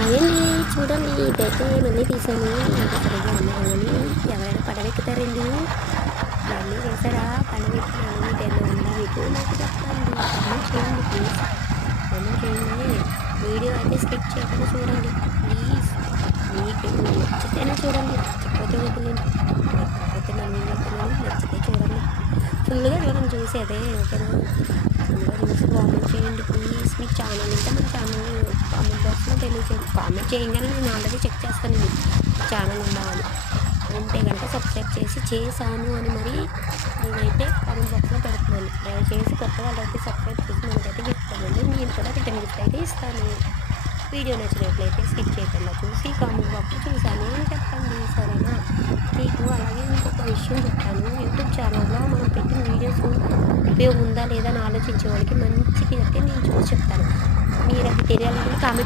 అయ్యండి చూడండి ఇదైతే మళ్ళీ తీసాను నాకు సరిగ్గా ఉన్నాయని ఎవరైనా పడవెక్కుతారండి ఇవన్నీ చేశారా పడవెక్కినాను మీకు ఏమైనా ఉందా మీకు నాకు చెప్పండి కామెంట్ చేయండి ప్లీజ్ కామెంట్ చేయండి వీడియో అయితే స్కిప్ చేయకుండా చూడండి ప్లీజ్ మీకు నచ్చితేనే చూడండి నచ్చకపోతే వదిలేండి నచ్చకపోతే మళ్ళీ చెప్తున్నాను నచ్చితే చూడండి ఫుల్గా చూడండి చూసేదే ఓకేనా ఫుల్గా చూసి కామెంట్ చేయండి ప్లీజ్ మీకు ఛానల్ ఉంటే మన ఛానల్ కామెంట్ బాక్స్లో తెలియచేయండి కామెంట్ చేయగానే నేను ఆల్రెడీ చెక్ చేస్తాను ఇది ఛానల్ ఉందా అని ఉంటే కనుక సబ్స్క్రైబ్ చేశాను అని మరి నేనైతే కామెంట్ బాక్స్లో పెడుతున్నాను దయచేసి కొత్త వాళ్ళైతే సబ్స్క్రైబ్ చేసి మనకైతే చెప్తానండి నేను కూడా రిటర్న్ గిఫ్ట్ అయితే ఇస్తాను వీడియో నచ్చినట్లయితే స్కిప్ చేయకుండా చూసి కామెంట్ బాక్స్లో చూశాను అని చెప్పండి సరేనా మీకు అలాగే ఇంకొక విషయం చెప్తాను యూట్యూబ్ ఛానల్లో మనం పెట్టిన వీడియోస్ ఉపయోగం ఉందా లేదా అని ఆలోచించే వాళ్ళకి మంచిది అయితే నేను చూసి చెప్తాను మీరు అది తెలియాలంటే కామెంట్